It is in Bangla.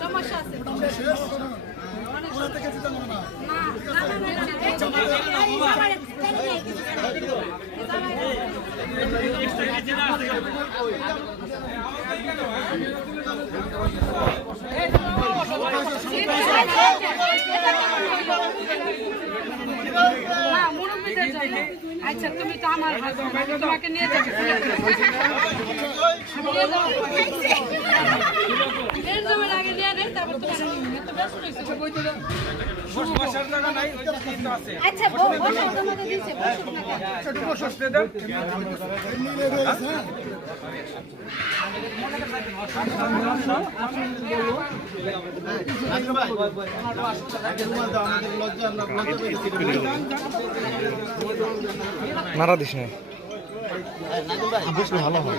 সমস্যা আছে আচ্ছা তুমি তো আমার তোমাকে নিয়ে যাবে আগে নিয়ে নেই তারপর নাড়া দিস না ভালো হয়।